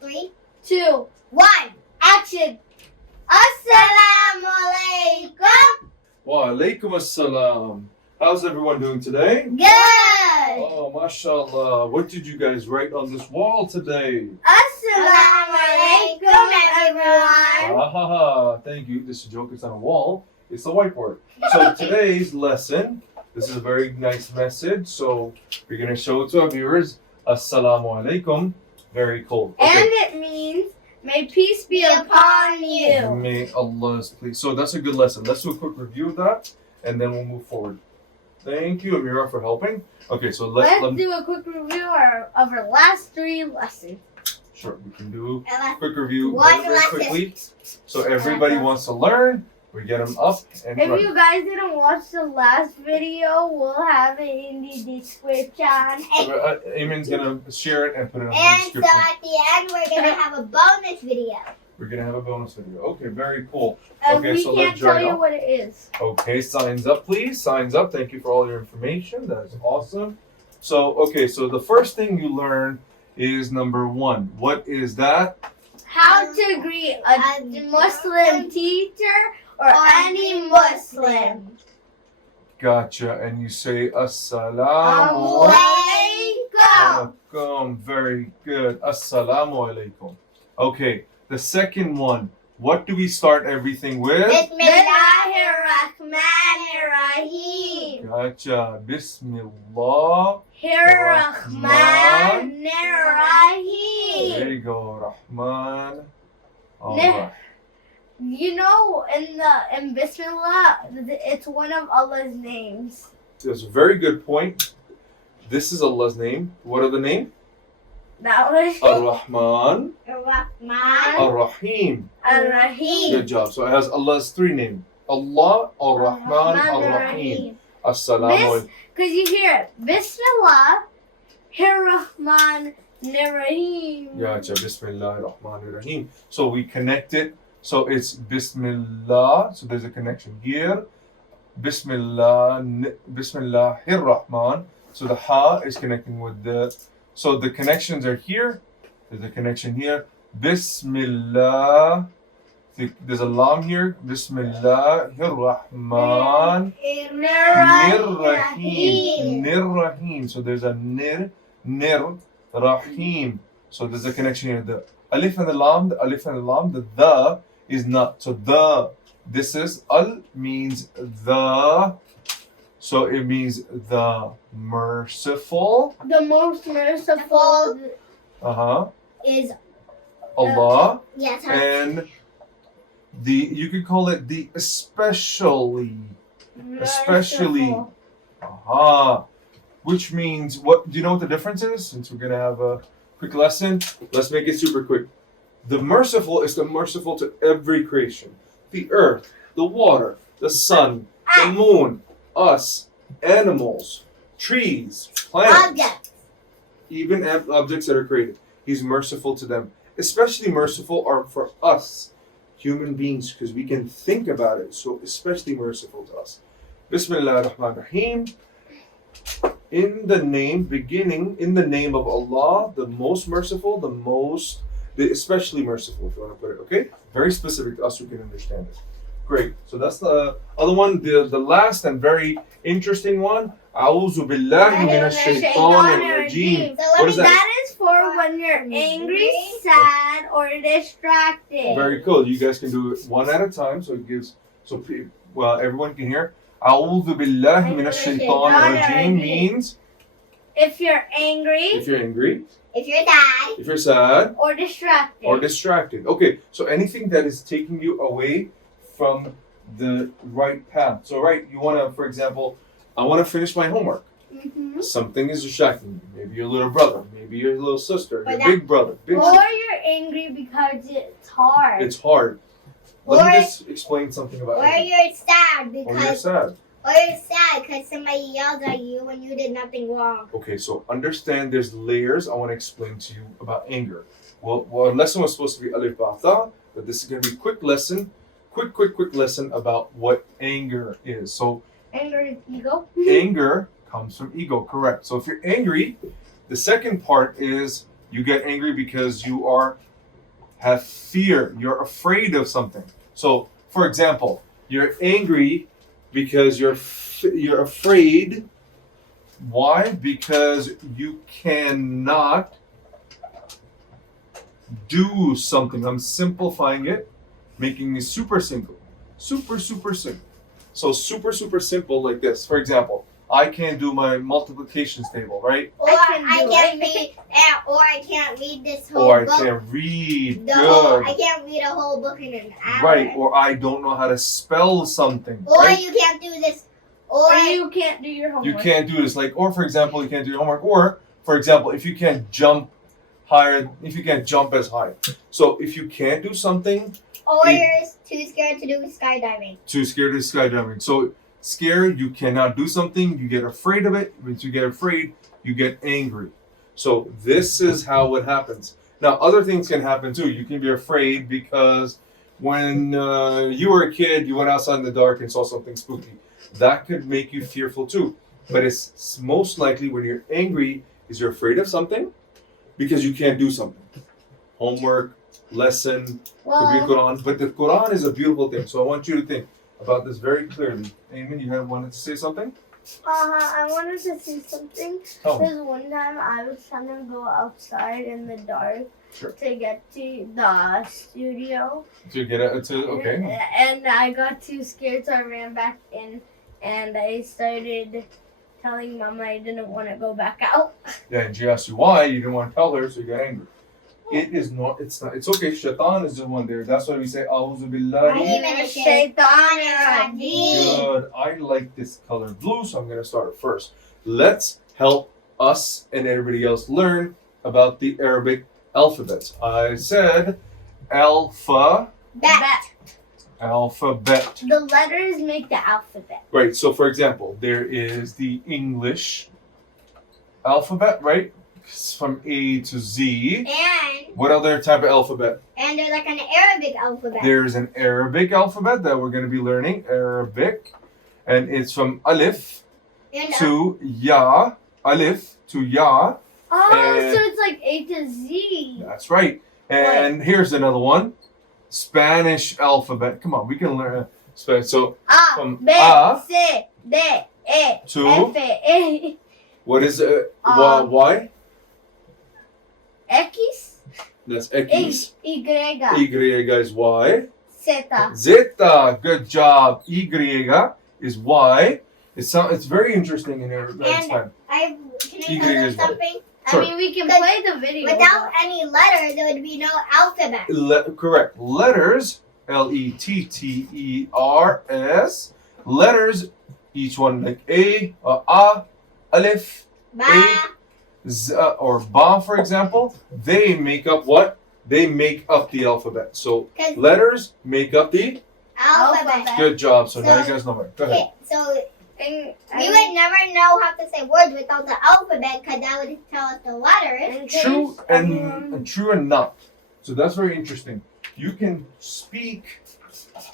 3, 2, 1. action! Assalamualaikum. Wa alaikum assalam. How's everyone doing today? Good. Oh, mashallah. What did you guys write on this wall today? Assalamualaikum, everyone. Ah, thank you. This joke is on a wall. It's the whiteboard. So today's lesson, this is a very nice message. So we're going to show it to our viewers. Assalamu alaikum. Very cool. And it means, may peace be upon you. May Allah's please. So that's a good lesson. Let's do a quick review of that, and then we'll move forward. Thank you, Amira, for helping. Okay, so Let's do a quick review of our last 3 lessons. Sure, we can do And a quick review One very lesson. quickly. So everybody wants to learn. We get them up and If running. you guys didn't watch the last video, we'll have it in the description. Eamon's gonna share it and put it in the And so description. at the end, we're going to have a bonus video. We're gonna have a bonus video. Okay, very cool. And Okay, we so can't let's tell join you up. what it is. Okay, signs up, please. Signs up. Thank you for all your information. That is awesome. So, okay, so the first thing you learn is number 1. What is that? How to greet a Muslim teacher or any Muslim. Gotcha. And you say Assalamu Alaikum. alaikum. Very good. Assalamu alaikum. Okay, the second one. What do we start everything with? Bismillahirrahmanirrahim. Gotcha. Bismillah. Rahmanirrahim. There you go. Rahman. All Ne- right. You know, in Bismillah, it's one of Allah's names. That's a very good point. This is Allah's name. What are the name? That was Ar-Rahman, Rahman. Ar-Rahim. Ar-Rahim. Good job. So it has Allah's 3 names. Allah, Ar-Rahman, Ar-Rahim. Assalamu alaikum. Because you hear it. Bismillah, Rahman, Rahim. Gotcha. Bismillah ar-Rahman ar-Rahim. So we connect it. So it's Bismillah. So there's a connection here. Bismillah. Bismillahir Rahman. So the ha is connecting with the. So the connections are here. There's a connection here. Bismillah. There's a lam here. Bismillahir Rahman. Rahim. Nir-Rahim. So there's a nir, rahim. So there's a connection here. The alif and the lam, the is not. So this is al means the. So it means the merciful. The most merciful. Is Allah. yes. And you could call it the especially. Merciful. Which means what? Do you know what the difference is? Since we're gonna have a quick lesson, let's make it super quick. The merciful is the merciful to every creation: the earth, the water, the sun, the moon, us, animals, trees, plants, Object. even objects that are created. He's merciful to them. Especially merciful are for us, human beings, because we can think about it. So especially merciful to us. Bismillah ar-Rahman ar-Rahim. In the name of Allah, the most merciful, the especially merciful, if you want to put it, okay? Very specific to us who can understand it. Great. So that's the other one. The last and very interesting one. A'udhu billahi minash shaitanir rajeem. What is that? That is for when you're angry, sad, or distracted. Very cool. You guys can do it one at a time, so it gives everyone can hear. A'udhu billahi minash shaitanir rajeem means If you're angry, if you're angry, If you're sad. if you're sad, or distracted. or distracted. Okay, so anything that is taking you away from the right path. So you want to, for example, I want to finish my homework. Mhm. Something is distracting you. Maybe your little brother, maybe your little sister, Or your that- big brother, big Or sister. you're angry because it's hard. It's hard. Let me Or- just explain something about Or it. you're sad Or you're because sad. somebody yelled at you when you did nothing wrong. Okay, so understand there's layers I want to explain to you about anger. Well, our lesson was supposed to be alif ba ta, but this is going to be a quick lesson about what anger is. So Anger is ego. anger comes from ego, correct. So if you're angry, the second part is you get angry because you are have fear. You're afraid of something. So, for example, you're angry because you're afraid. Why? Because you cannot do something. I'm simplifying it, making it super simple. Super simple. So super simple like this. For example, I can't do my multiplications table, right? Or I can't read. Or I can't read this whole Or I book. can't read. I Good. can't read a whole book in an hour. Right. Or I don't know how to spell something. Or Right? you can't do this. Or Or you can't do your homework. You can't do this. Like, or for example, you can't do your homework. Or, for example, if you can't jump higher, if you can't jump as high. So if you can't do something, you're too scared to do skydiving. too scared of skydiving. So scared, you cannot do something, you get afraid of it. Once you get afraid, you get angry. So this is how it happens. Now, other things can happen too. You can be afraid because when you were a kid, you went outside in the dark and saw something spooky. That could make you fearful too. But it's most likely when you're angry is you're afraid of something because you can't do something. Homework, lesson, could be Well, Quran. But the Quran is a beautiful thing. So I want you to think about this very clearly. Eamon, you wanted to say something? I wanted to say something. Tell me. Because one time I was trying to go outside in the dark Sure. to get to the studio. To get it to okay. And I got too scared, so I ran back in and I started telling Mama I didn't want to go back out. Yeah, and she asked you why. You didn't want to tell her, so you got angry. It is not. It's not. It's okay. Shaitan is the one there. That's why we say A'udhu Billahi. Shaitan. Good. I like this color blue, so I'm gonna start first. Let's help us and everybody else learn about the Arabic alphabet. I said alphabet. The letters make the alphabet. Right. So, for example, there is the English alphabet, right? It's from A to Z. And What other type of alphabet? there's like an Arabic alphabet. There's an Arabic alphabet that we're going to be learning. Arabic. And it's from Alif And to Ya. Alif to Ya. Oh, And- so it's like A to Z. That's right. And here's another one. Spanish alphabet. Come on, we can learn Spanish. So, A, From B, A C, D, E, to- F, E, what is it? Y? X, That's H, X. Y, Y is Y. Z. Zeta, good job. Y is Y. It's very interesting in Arabic. And- time. can I Y tell you is what? something? Sure. I mean, we can Because play the video. Without any letters, there would be no alphabet. Correct. Letters, Letters. Letters, each one like A, Alif, Ba. Z, or Ba, for example. They make up what? They make up the alphabet. So Because letters make up the. alphabet. Good job. So now you So- guys know it. Go ahead. Okay, so And, we would never know how to say words without the alphabet because that would tell us the letters. True and true and not. So that's very interesting. You can speak,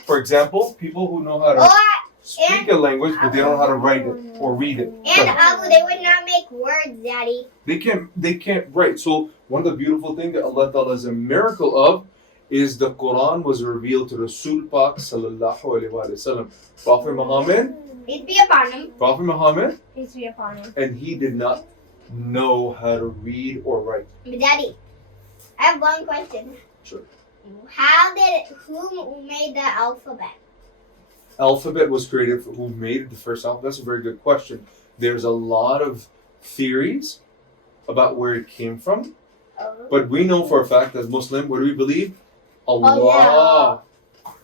for example, people who know how Or to speak a language but they don't know how to write it or read it. and Abu, they would not make words, Daddy. They can't write. So one of the beautiful things that Allah Ta'ala is a miracle of is the Quran was revealed to Rasul Pak Sallallahu Alaihi Wasallam. Prophet Muhammad, It'd be upon him. Prophet Muhammad, Peace be upon him. and he did not know how to read or write. But Daddy, I have one question. Sure. Who made the alphabet? Alphabet was created for who made the first alphabet? That's a very good question. There's a lot of theories about where it came from, but we know for a fact as Muslim, what do we believe? Allah.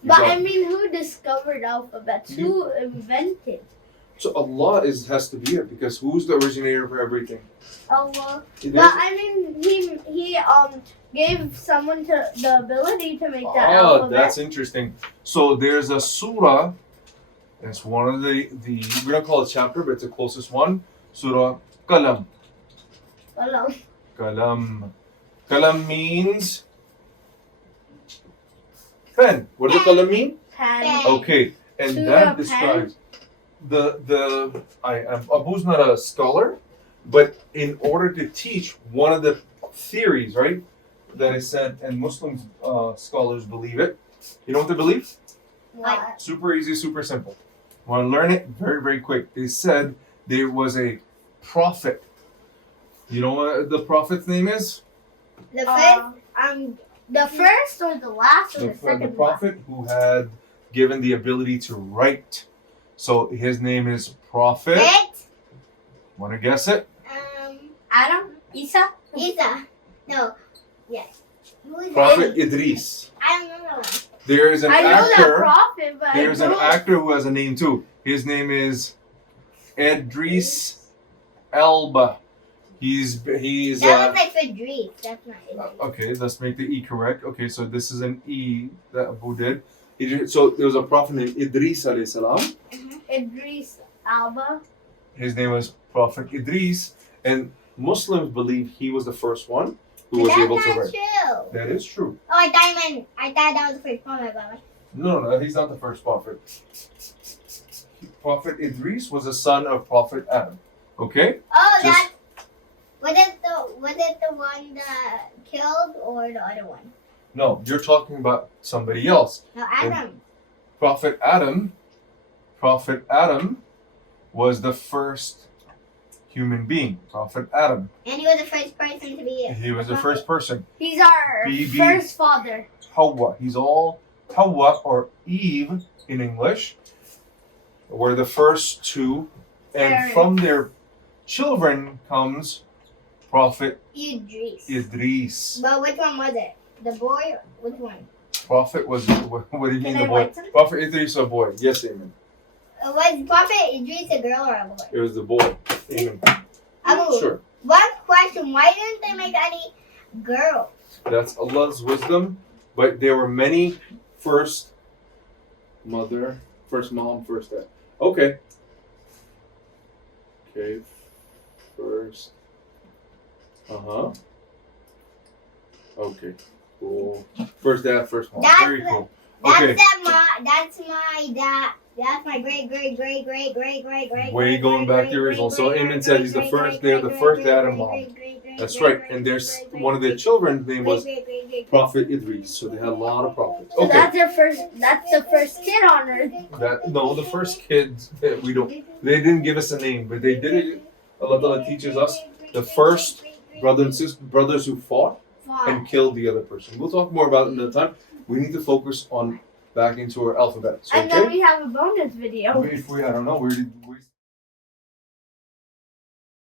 You But got I it. mean, who discovered alphabets? Who invented? So Allah has to be it because who's the originator for everything? Allah. It But is- I mean, he gave someone the ability to make the Oh, alphabet. that's interesting. So there's a surah. It's one of the we're gonna call it chapter, but it's the closest one. Surah Qalam. Allah. Qalam. Qalam means pen. What does qalam mean? Pen. Okay, and Surah that pen. describes Abu's not a scholar, but in order to teach one of the theories, right, that is said, and Muslim scholars believe it. You know what they believe? What? Super easy, super simple. Want to learn it? Very, very quick. They said there was a prophet. You know what the prophet's name is? The first, The first or the last or the second The one? prophet who had given the ability to write. So his name is Prophet. it, Want to guess it? Adam? Isa? Isa. No. Yes. Who is Prophet that? Idris. I don't know. There is an I know that actor. prophet, but There's I an don't. actor who has a name too. His name is Idris Elba. He's That was like for Idris. That's not Idris. okay. Let's make the E correct. Okay, so this is an E that Abu did. So there was a prophet named Idris alayhi salam. Idris Alba. His name was Prophet Idris, and Muslims believe he was the first one who was That's able to not write. true. That is true. Oh, I thought that was the first one. My God. No, he's not the first prophet. Prophet Idris was the son of Prophet Adam. Okay? Oh, Just- was it the one that killed or the other one? No, you're talking about somebody else. No, Adam. Prophet Adam was the first human being. Prophet Adam. And he was the first person to be. He was the first person. He's our BB. first father. Hawa. He's all Hawa or Eve in English were the first two, and Parents. from their children comes Prophet Idris. Idris. But which one was it? The boy? Which one? Prophet was what do you mean Can the I boy? write some? Prophet Idris a boy. Yes, amen. Was Prophet Idris a girl or a boy? It was the boy. Amen. Abu, Sure. one question. Why didn't they make any girls? That's Allah's wisdom. But there were many first mother, first mom, first dad. Okay. Okay. First. Uh-huh. Okay. Cool. First dad, first mom. That's Very the- cool. That's Okay. That's my dad. That's my great. Way going back to the original. So Amen said he's the first. They're the first dad and mom. That's right. And there's one of their children's name was Prophet Idris. So they had a lot of prophets. So Okay. that's their first. That's the first kid on earth. The first kids we don't. They didn't give us a name, but they did it. Allah Ta'ala teaches us the first brothers who fought and killed the other person. We'll talk more about it another time. We need to focus on back into our alphabet. And then Okay? we have a bonus video. If we, I don't know, we already